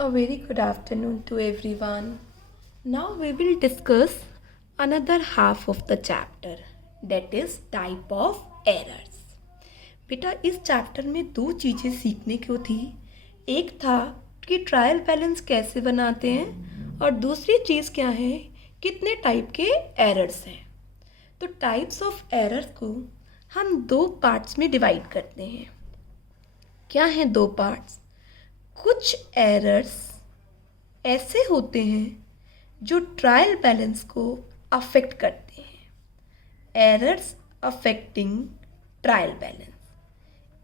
A very good afternoon to everyone. Now we will discuss another half of the chapter, that is type of errors. बेटा इस chapter में दो चीज़ें सीखने को थी. एक था कि ट्रायल बैलेंस कैसे बनाते हैं और दूसरी चीज़ क्या है, कितने टाइप के एरर्स हैं. तो टाइप्स ऑफ एरर्स को हम दो पार्ट्स में डिवाइड करते हैं. क्या हैं दो पार्ट्स? कुछ एरर्स ऐसे होते हैं जो ट्रायल बैलेंस को अफेक्ट करते हैं. Errors affecting trial balance.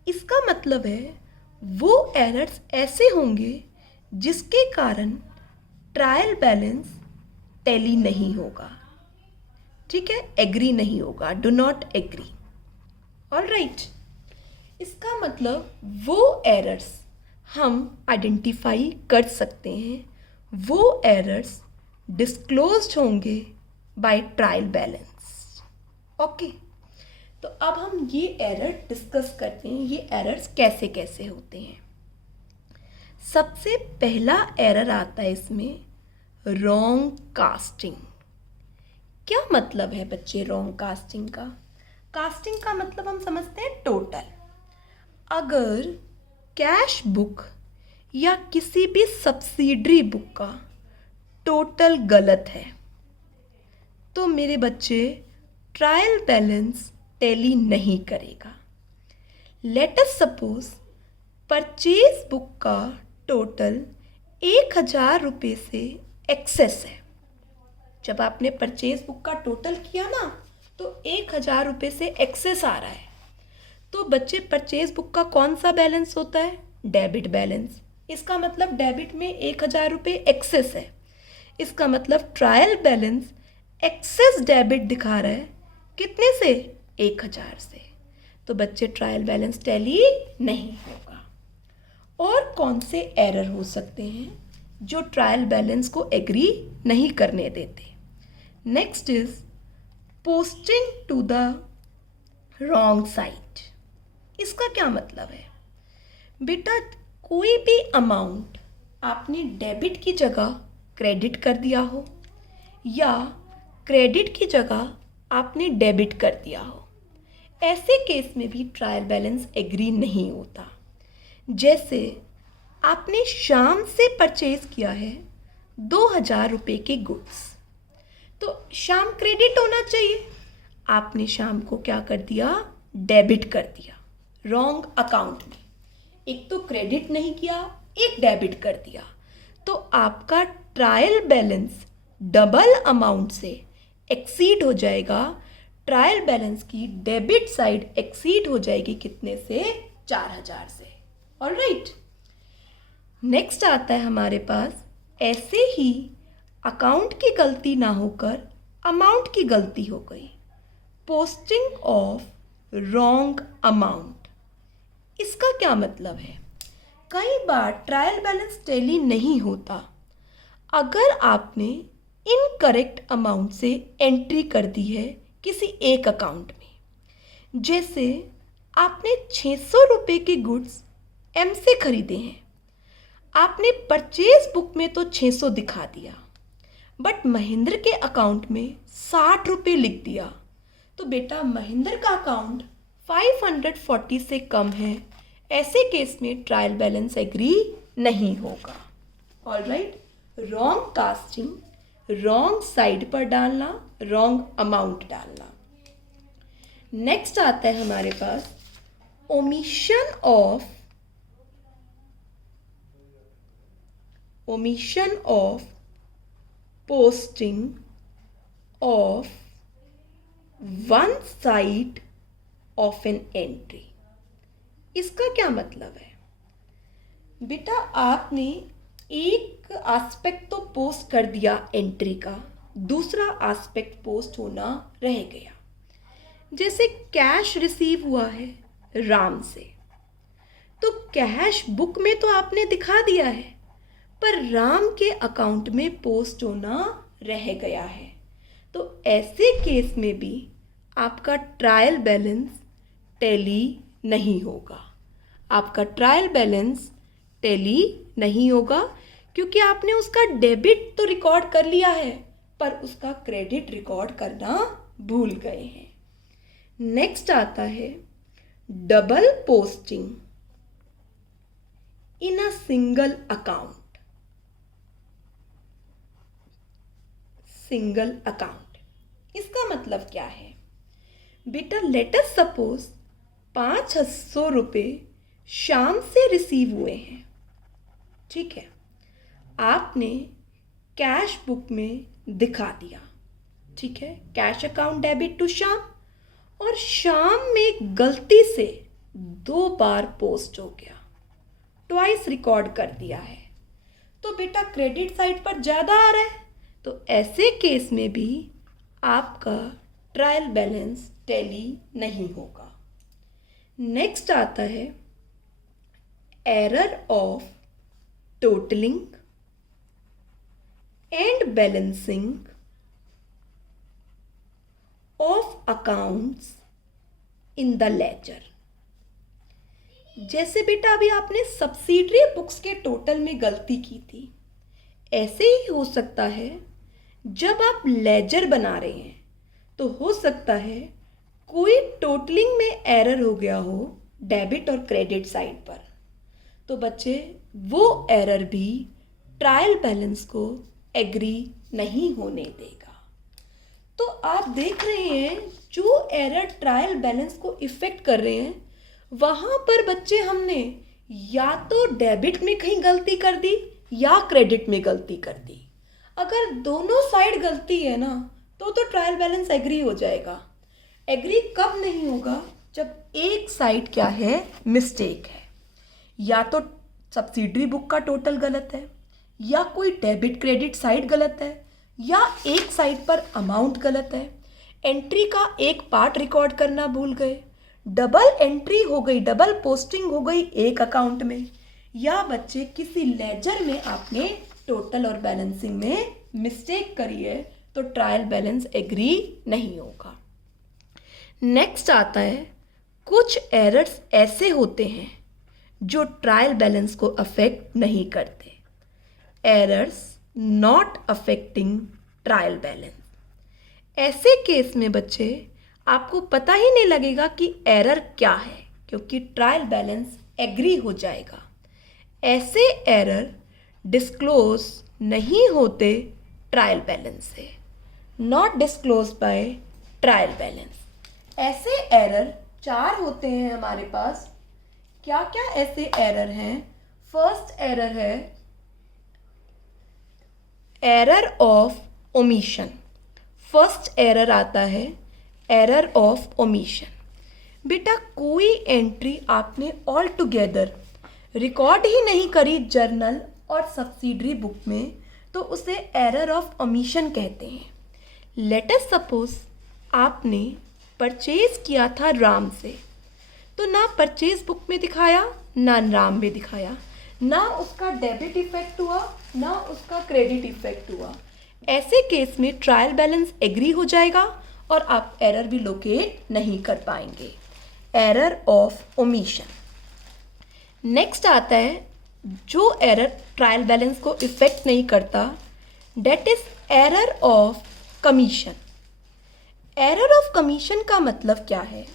इसका मतलब है वो एरर्स ऐसे होंगे जिसके कारण ट्रायल बैलेंस टैली नहीं होगा. ठीक है, एग्री नहीं होगा, डू नॉट एग्री. ऑलराइट, इसका मतलब वो एरर्स हम आइडेंटिफाई कर सकते हैं, वो एरर्स डिस्क्लोज्ड होंगे बाय ट्रायल बैलेंस. ओके, तो अब हम ये एरर डिस्कस करते हैं, ये एरर्स कैसे कैसे होते हैं. सबसे पहला एरर आता है इसमें रॉन्ग कास्टिंग. क्या मतलब है बच्चे रॉन्ग कास्टिंग का? कास्टिंग का मतलब हम समझते हैं टोटल. अगर कैश बुक या किसी भी सब्सिडरी बुक का टोटल गलत है तो मेरे बच्चे ट्रायल बैलेंस टैली नहीं करेगा. Let us suppose purchase book का टोटल 1000 रुपये से एक्सेस है. जब आपने परचेज बुक का टोटल किया ना तो 1000 रुपये से एक्सेस आ रहा है. तो बच्चे परचेज बुक का कौन सा बैलेंस होता है? Debit balance. इसका मतलब डेबिट में 1000 रुपये एक्सेस है. इसका मतलब ट्रायल बैलेंस एक्सेस डेबिट दिखा रहा है. कितने से? 1000 से. तो बच्चे ट्रायल बैलेंस टैली नहीं होगा. और कौन से एरर हो सकते हैं जो ट्रायल बैलेंस को एग्री नहीं करने देते? Next is posting to the wrong side. इसका क्या मतलब है? बेटा कोई भी अमाउंट आपने डेबिट की जगह क्रेडिट कर दिया हो या क्रेडिट की जगह आपने डेबिट कर दिया हो, ऐसे केस में भी ट्रायल बैलेंस एग्री नहीं होता. जैसे आपने शाम से परचेज किया है 2000 रुपये के गुड्स, तो शाम क्रेडिट होना चाहिए. आपने शाम को क्या कर दिया? डेबिट कर दिया रॉन्ग अकाउंट में. एक तो क्रेडिट नहीं किया, एक डेबिट कर दिया. तो आपका ट्रायल बैलेंस डबल अमाउंट से एक्सीड हो जाएगा. ट्रायल बैलेंस की डेबिट साइड एक्सीड हो जाएगी कितने से? 4000 से. ऑलराइट, नेक्स्ट आता है हमारे पास ऐसे ही अकाउंट की गलती ना होकर अमाउंट की गलती हो गई. Posting of wrong amount. इसका क्या मतलब है? कई बार ट्रायल बैलेंस टैली नहीं होता अगर आपने इनकरेक्ट अमाउंट से एंट्री कर दी है किसी एक अकाउंट में. जैसे आपने 600 रुपये के गुड्स एम से खरीदे हैं. आपने परचेज बुक में तो 600 दिखा दिया, बट महेंद्र के अकाउंट में 60 रुपये लिख दिया. तो बेटा महेंद्र का अकाउंट 540 से कम है. ऐसे केस में ट्रायल बैलेंस एग्री नहीं होगा. Alright, wrong casting, wrong side पर डालना, रॉन्ग अमाउंट डालना. नेक्स्ट आता है हमारे पास omission of posting of one side of an entry. इसका क्या मतलब है? बेटा आपने एक एस्पेक्ट तो पोस्ट कर दिया एंट्री का, दूसरा एस्पेक्ट पोस्ट होना रह गया. जैसे कैश रिसीव हुआ है राम से, तो कैश बुक में तो आपने दिखा दिया है, पर राम के अकाउंट में पोस्ट होना रह गया है. तो ऐसे केस में भी आपका ट्रायल बैलेंस टैली नहीं होगा. आपका ट्रायल बैलेंस टैली नहीं होगा क्योंकि आपने उसका डेबिट तो रिकॉर्ड कर लिया है पर उसका क्रेडिट रिकॉर्ड करना भूल गए हैं। नेक्स्ट आता है double posting in a single account. Single account इसका मतलब क्या है बेटा? लेट अस सपोज 500 रुपये शाम से रिसीव हुए हैं, ठीक है, आपने कैश बुक में दिखा दिया, ठीक है, cash account debit to Shyam, और शाम में गलती से 2 बार पोस्ट हो गया, ट्वाइस रिकॉर्ड कर दिया है, तो बेटा क्रेडिट साइड पर ज़्यादा आ रहा है, तो ऐसे केस में भी आपका ट्रायल बैलेंस टैली नहीं होगा। नेक्स्ट आता है error of totalling and balancing of accounts in the ledger. जैसे बेटा अभी आपने सब्सिडरी बुक्स के टोटल में गलती की थी, ऐसे ही हो सकता है जब आप लेजर बना रहे हैं तो हो सकता है कोई टोटलिंग में एरर हो गया हो डेबिट और क्रेडिट साइड पर, तो बच्चे वो एरर भी ट्रायल बैलेंस को एग्री नहीं होने देगा। तो आप देख रहे हैं जो एरर ट्रायल बैलेंस को इफ़ेक्ट कर रहे हैं वहाँ पर बच्चे हमने या तो डेबिट में कहीं गलती कर दी या क्रेडिट में गलती कर दी। अगर दोनों साइड गलती है ना तो ट्रायल बैलेंस एग्री हो जाएगा। एग्री कब नहीं होगा? जब एक साइड क्या है, मिस्टेक है, या तो सब्सिडरी बुक का टोटल गलत है, या कोई डेबिट क्रेडिट साइड गलत है, या एक साइड पर अमाउंट गलत है, एंट्री का एक पार्ट रिकॉर्ड करना भूल गए, डबल एंट्री हो गई, डबल पोस्टिंग हो गई एक अकाउंट में, या बच्चे किसी लेजर में आपने टोटल और बैलेंसिंग में मिस्टेक करी है, तो ट्रायल बैलेंस एग्री नहीं होगा। नेक्स्ट आता है कुछ एरर्स ऐसे होते हैं जो ट्रायल बैलेंस को अफेक्ट नहीं करते। Errors not affecting trial balance. ऐसे केस में बच्चे आपको पता ही नहीं लगेगा कि एरर क्या है, क्योंकि ट्रायल बैलेंस एग्री हो जाएगा। ऐसे एरर डिस्क्लोज नहीं होते ट्रायल बैलेंस से, not disclose by trial balance. ऐसे एरर 4 होते हैं हमारे पास। क्या क्या ऐसे एरर हैं? फर्स्ट एरर है error of omission. First error आता है एरर ऑफ ओमिशन। बेटा कोई एंट्री आपने ऑल टुगेदर रिकॉर्ड ही नहीं करी जर्नल और सब्सिडरी बुक में, तो उसे एरर ऑफ ओमिशन कहते हैं। लेट अस सपोज आपने परचेज किया था राम से, तो ना परचेज बुक में दिखाया ना राम में दिखाया, ना उसका डेबिट इफेक्ट हुआ ना उसका क्रेडिट इफेक्ट हुआ। ऐसे केस में ट्रायल बैलेंस एग्री हो जाएगा और आप एरर भी लोकेट नहीं कर पाएंगे। Error of omission. नेक्स्ट आता है जो एरर ट्रायल बैलेंस को इफेक्ट नहीं करता, that is error of commission. Error of commission का मतलब क्या है?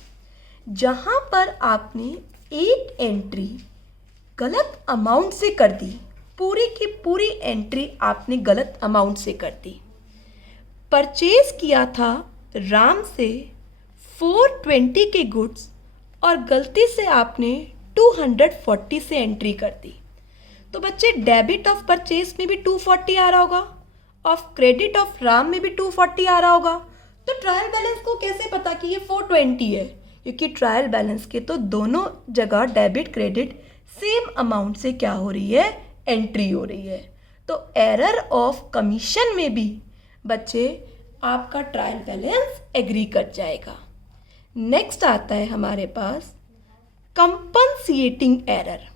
जहाँ पर आपने एक एंट्री गलत अमाउंट से कर दी, पूरी की पूरी एंट्री आपने गलत अमाउंट से कर दी। परचेज किया था राम से 420 के गुड्स और गलती से आपने 240 से एंट्री कर दी, तो बच्चे डेबिट ऑफ परचेज में भी 240 आ रहा होगा, ऑफ क्रेडिट ऑफ राम में भी 240 आ रहा होगा। तो ट्रायल बैलेंस को कैसे पता कि ये 420 है? क्योंकि ट्रायल बैलेंस के तो दोनों जगह डेबिट क्रेडिट सेम अमाउंट से क्या हो रही है, एंट्री हो रही है। तो एरर ऑफ कमीशन में भी बच्चे आपका ट्रायल बैलेंस एग्री कर जाएगा। नेक्स्ट आता है हमारे पास कंपनसिएटिंग एरर।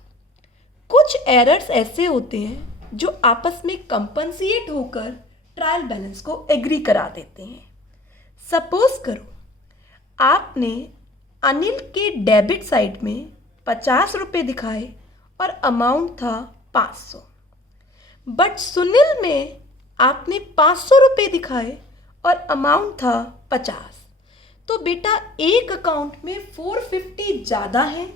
कुछ एरर्स ऐसे होते हैं जो आपस में कंपनसिएट होकर ट्रायल बैलेंस को एग्री करा देते हैं। सपोज करो आपने अनिल के डेबिट साइड में 50 रुपये दिखाए और अमाउंट था 500, बट सुनील में आपने 500 रुपये दिखाए और अमाउंट था 50। तो बेटा एक अकाउंट में 450 ज़्यादा है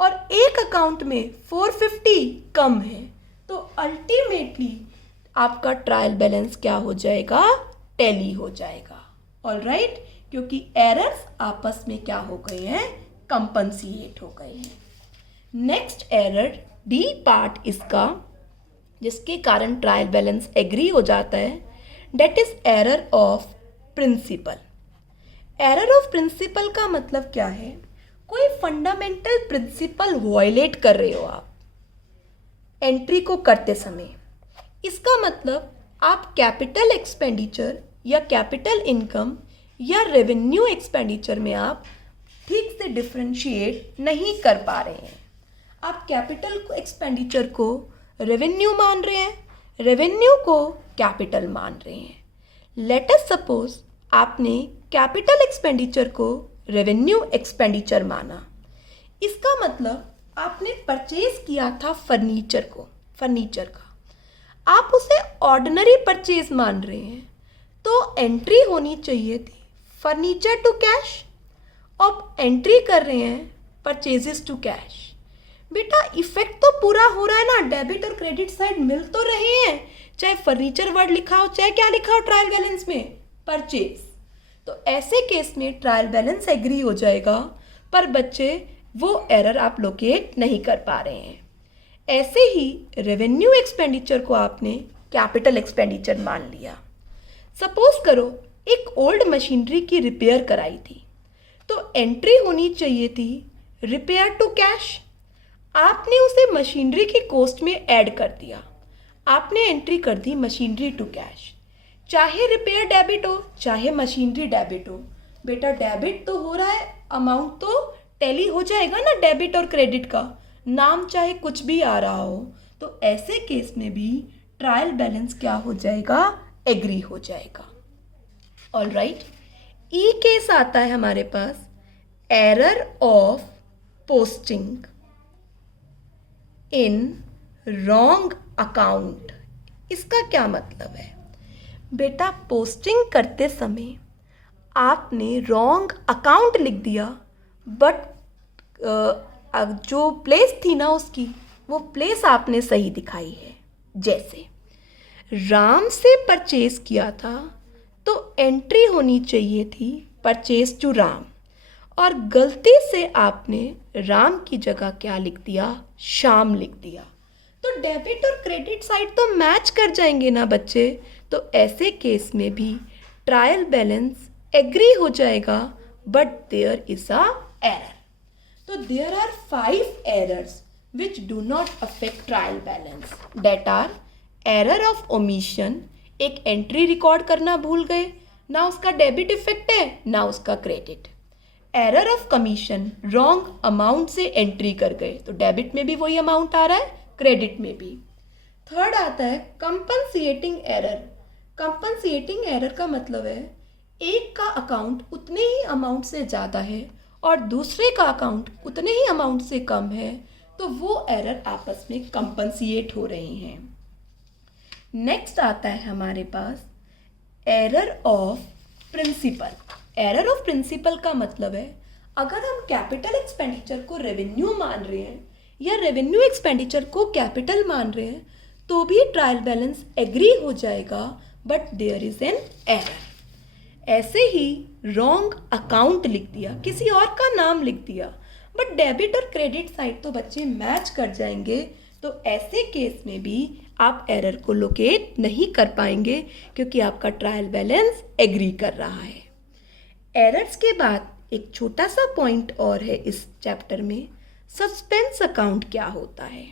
और एक अकाउंट में 450 कम है। तो अल्टीमेटली आपका ट्रायल बैलेंस क्या हो जाएगा, टैली हो जाएगा। ऑलराइट, क्योंकि एरर्स आपस में क्या हो गए हैं, कंपनसिएट हो गए हैं। नेक्स्ट एरर डी पार्ट इसका, जिसके कारण ट्रायल बैलेंस एग्री हो जाता है, that is error of principle. Error of principle का मतलब क्या है, कोई फंडामेंटल प्रिंसिपल वायलेट कर रहे हो आप एंट्री को करते समय। इसका मतलब आप कैपिटल एक्सपेंडिचर या कैपिटल इनकम या रेवेन्यू एक्सपेंडिचर में आप ठीक से डिफ्रेंशिएट नहीं कर पा रहे हैं। आप कैपिटल एक्सपेंडिचर को रेवेन्यू मान रहे हैं, रेवेन्यू को कैपिटल मान रहे हैं। लेट अस सपोज आपने कैपिटल एक्सपेंडिचर को रेवेन्यू एक्सपेंडिचर माना। इसका मतलब आपने परचेज किया था फर्नीचर का, आप उसे ऑर्डिनरी परचेज मान रहे हैं, तो एंट्री होनी चाहिए थी फर्नीचर टू कैश। अब एंट्री कर रहे हैं परचेजेस टू कैश। बेटा इफेक्ट तो पूरा हो रहा है ना, डेबिट और क्रेडिट साइड मिल तो रहे हैं, चाहे फर्नीचर वर्ड लिखा हो चाहे क्या लिखा हो ट्रायल बैलेंस में, परचेज। तो ऐसे केस में ट्रायल बैलेंस एग्री हो जाएगा, पर बच्चे वो एरर आप लोकेट नहीं कर पा रहे हैं। ऐसे ही रेवेन्यू एक्सपेंडिचर को आपने कैपिटल एक्सपेंडिचर मान लिया। सपोज करो एक ओल्ड मशीनरी की रिपेयर कराई थी, तो एंट्री होनी चाहिए थी रिपेयर टू कैश। आपने उसे मशीनरी की कॉस्ट में ऐड कर दिया, आपने एंट्री कर दी मशीनरी टू कैश। चाहे रिपेयर डेबिट हो चाहे मशीनरी डेबिट हो, बेटा डेबिट तो हो रहा है, अमाउंट तो टैली हो जाएगा ना डेबिट और क्रेडिट का, नाम चाहे कुछ भी आ रहा हो। तो ऐसे केस में भी ट्रायल बैलेंस क्या हो जाएगा, एग्री हो जाएगा। ऑलराइट, ई केस आता है हमारे पास, error of posting in wrong account. इसका क्या मतलब है, बेटा पोस्टिंग करते समय आपने रॉन्ग अकाउंट लिख दिया, बट जो प्लेस थी ना उसकी, वो प्लेस आपने सही दिखाई है। जैसे राम से परचेज किया था, तो एंट्री होनी चाहिए थी परचेज टू राम, और गलती से आपने राम की जगह क्या लिख दिया, श्याम लिख दिया। तो डेबिट और क्रेडिट साइड तो मैच कर जाएंगे ना बच्चे। तो ऐसे केस में भी ट्रायल बैलेंस एग्री हो जाएगा, but there is a error. तो there are 5 errors which do not affect trial balance, that are error of omission, एक एंट्री रिकॉर्ड करना भूल गए, ना उसका डेबिट इफेक्ट है ना उसका credit. Error of commission, wrong amount से एंट्री कर गए, तो डेबिट में भी वही अमाउंट आ रहा है, क्रेडिट में भी। थर्ड आता है कंपनसिएटिंग एरर। कंपनसिएटिंग एरर का मतलब है एक का अकाउंट उतने ही अमाउंट से ज़्यादा है और दूसरे का अकाउंट उतने ही अमाउंट से कम है, तो वो एरर आपस में कंपनसिएट हो रहे हैं। नेक्स्ट आता है हमारे पास error of principle. Error of principle का मतलब है अगर हम कैपिटल एक्सपेंडिचर को रेवेन्यू मान रहे हैं या रेवेन्यू एक्सपेंडिचर को कैपिटल मान रहे हैं, तो भी ट्रायल बैलेंस एग्री हो जाएगा, but there is an error. ऐसे ही रॉन्ग अकाउंट लिख दिया, किसी और का नाम लिख दिया, बट डेबिट और क्रेडिट साइड तो बच्चे मैच कर जाएंगे। तो ऐसे केस में भी आप एरर को लोकेट नहीं कर पाएंगे, क्योंकि आपका ट्रायल बैलेंस एग्री कर रहा है। एरर्स के बाद एक छोटा सा पॉइंट और है इस चैप्टर में, सस्पेंस अकाउंट क्या होता है।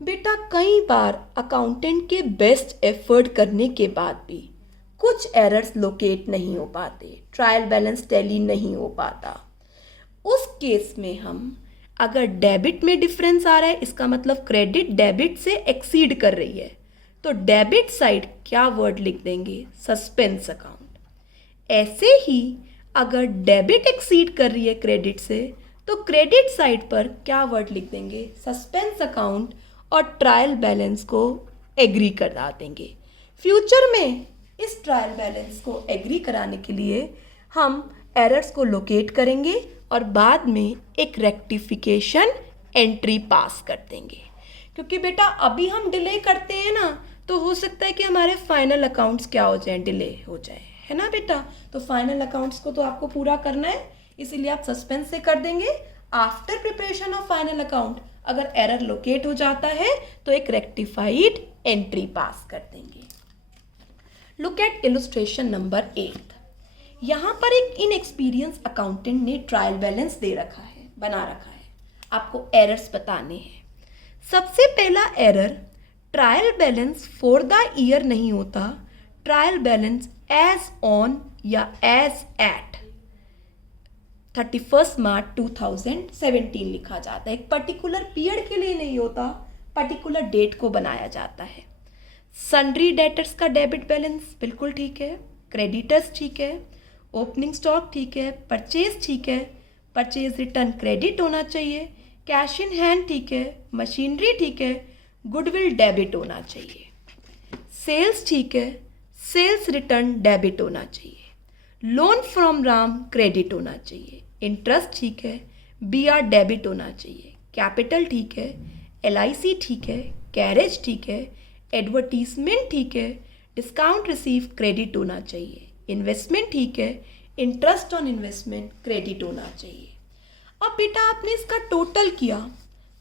बेटा कई बार अकाउंटेंट के बेस्ट एफर्ट करने के बाद भी कुछ एरर्स लोकेट नहीं हो पाते, ट्रायल बैलेंस टैली नहीं हो पाता। उस केस में हम अगर डेबिट में डिफरेंस आ रहा है, इसका मतलब क्रेडिट डेबिट से एक्सीड कर रही है, तो डेबिट साइड क्या वर्ड लिख देंगे, सस्पेंस अकाउंट। ऐसे ही अगर डेबिट एक्सीड कर रही है क्रेडिट से, तो क्रेडिट साइड पर क्या वर्ड लिख देंगे, सस्पेंस अकाउंट, और ट्रायल बैलेंस को एग्री करा देंगे। फ्यूचर में इस ट्रायल बैलेंस को एग्री कराने के लिए हम एरर्स को लोकेट करेंगे और बाद में एक रेक्टिफिकेशन एंट्री पास कर देंगे। क्योंकि बेटा अभी हम डिले करते हैं ना, तो हो सकता है कि हमारे फाइनल अकाउंट्स क्या हो जाए, डिले हो जाए, है ना बेटा। तो फाइनल अकाउंट्स को तो आपको पूरा करना है, इसीलिए आप सस्पेंस से कर देंगे। After preparation of final account अगर एरर लोकेट हो जाता है तो एक रेक्टिफाइड एंट्री पास कर देंगे। Look at illustration number 8। यहाँ पर एक इनएक्सपीरियंस अकाउंटेंट ने ट्रायल बैलेंस बना रखा है, आपको एरर्स बताने हैं। सबसे पहला error, trial balance for the year नहीं होता, ट्रायल बैलेंस एज ऑन या एज एट 31 मार्च 2017 लिखा जाता है। एक पर्टिकुलर पीरियड के लिए नहीं होता, पर्टिकुलर डेट को बनाया जाता है। सन्ड्री डेटर्स का डेबिट बैलेंस बिल्कुल ठीक है, क्रेडिटर्स ठीक है, ओपनिंग स्टॉक ठीक है, परचेज ठीक है, परचेज रिटर्न क्रेडिट होना चाहिए, कैश इन हैंड ठीक है, मशीनरी ठीक है, गुडविल डेबिट होना चाहिए, सेल्स ठीक है, सेल्स रिटर्न डेबिट होना चाहिए, लोन फ्रॉम राम क्रेडिट होना चाहिए, इंटरेस्ट ठीक है, बीआर डेबिट होना चाहिए, कैपिटल ठीक है, एलआईसी ठीक है, कैरेज ठीक है, एडवर्टीजमेंट ठीक है, डिस्काउंट रिसीव क्रेडिट होना चाहिए, इन्वेस्टमेंट ठीक है, इंटरेस्ट ऑन इन्वेस्टमेंट क्रेडिट होना चाहिए। अब बेटा आपने इसका टोटल किया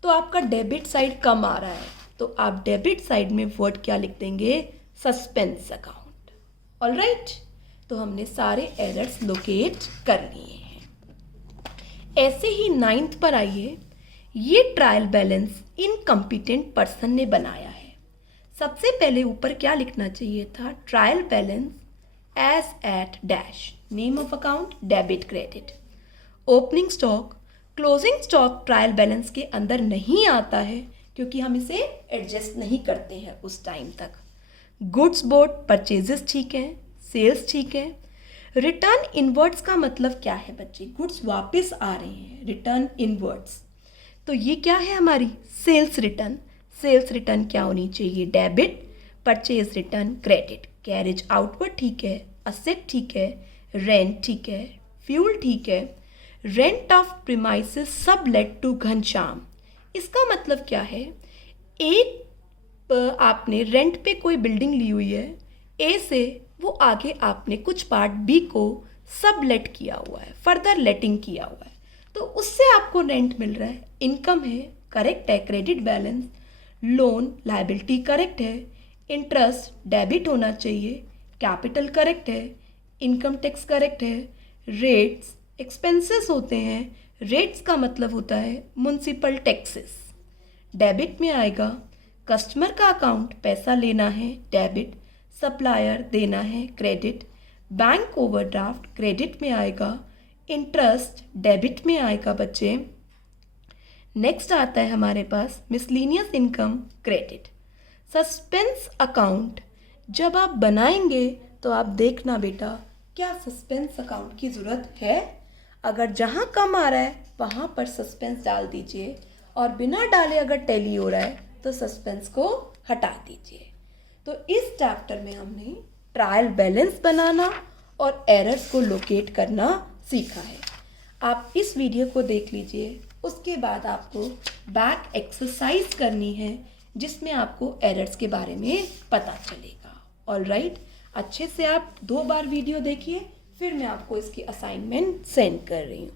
तो आपका डेबिट साइड कम आ रहा है, तो आप डेबिट साइड में वर्ड क्या लिख देंगे, सस्पेंस अकाउंट। ऑलराइट, तो हमने सारे एरर्स लोकेट कर लिए हैं। ऐसे ही 9th पर आइए, ये ट्रायल बैलेंस इनकम्पिटेंट पर्सन ने बनाया है। सबसे पहले ऊपर क्या लिखना चाहिए था, trial balance as at dash, name of account debit credit, opening stock, closing stock trial balance के अंदर नहीं आता है क्योंकि हम इसे एडजस्ट नहीं करते हैं उस टाइम तक। गुड्स बोर्ड परचेजेस ठीक है, सेल्स ठीक है। रिटर्न इनवर्ड्स का मतलब क्या है बच्चे, गुड्स वापस आ रहे हैं, रिटर्न इनवर्ड्स। तो ये क्या है हमारी सेल्स रिटर्न। सेल्स रिटर्न क्या होनी चाहिए, debit, purchase return credit, carriage outward ठीक है, असेट ठीक है, रेंट ठीक है, फ्यूल ठीक है, rent of premises sublet to Ghanshyam. इसका मतलब क्या है, एक आपने रेंट पे कोई बिल्डिंग ली हुई है ए से, वो आगे आपने कुछ पार्ट बी को सबलेट किया हुआ है, फर्दर लेटिंग किया हुआ है, तो उससे आपको रेंट मिल रहा है, इनकम है, करेक्ट है, credit balance, loan liability correct है, इंटरेस्ट डेबिट होना चाहिए, कैपिटल करेक्ट है, इनकम टैक्स करेक्ट है, रेट्स एक्सपेंसेस होते हैं, रेट्स का मतलब होता है म्युनिसिपल टैक्सेस, डेबिट में आएगा, कस्टमर का अकाउंट पैसा लेना है डेबिट, सप्लायर देना है क्रेडिट, बैंक ओवरड्राफ्ट क्रेडिट में आएगा, इंटरेस्ट डेबिट में आएगा बच्चे। नेक्स्ट आता है हमारे पास miscellaneous income credit. Suspense account जब आप बनाएंगे तो आप देखना बेटा, क्या सस्पेंस अकाउंट की ज़रूरत है। अगर जहाँ कम आ रहा है वहाँ पर सस्पेंस डाल दीजिए, और बिना डाले अगर टैली हो रहा है तो सस्पेंस को हटा दीजिए। तो इस चैप्टर में हमने ट्रायल बैलेंस बनाना और एरर्स को लोकेट करना सीखा है। आप इस वीडियो को देख लीजिए, उसके बाद आपको बैक एक्सरसाइज करनी है जिसमें आपको एरर्स के बारे में पता चलेगा। ऑलराइट, अच्छे से आप 2 बार वीडियो देखिए, फिर मैं आपको इसकी असाइनमेंट सेंड कर रही हूँ।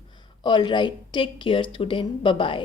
Alright, take care student, bye bye.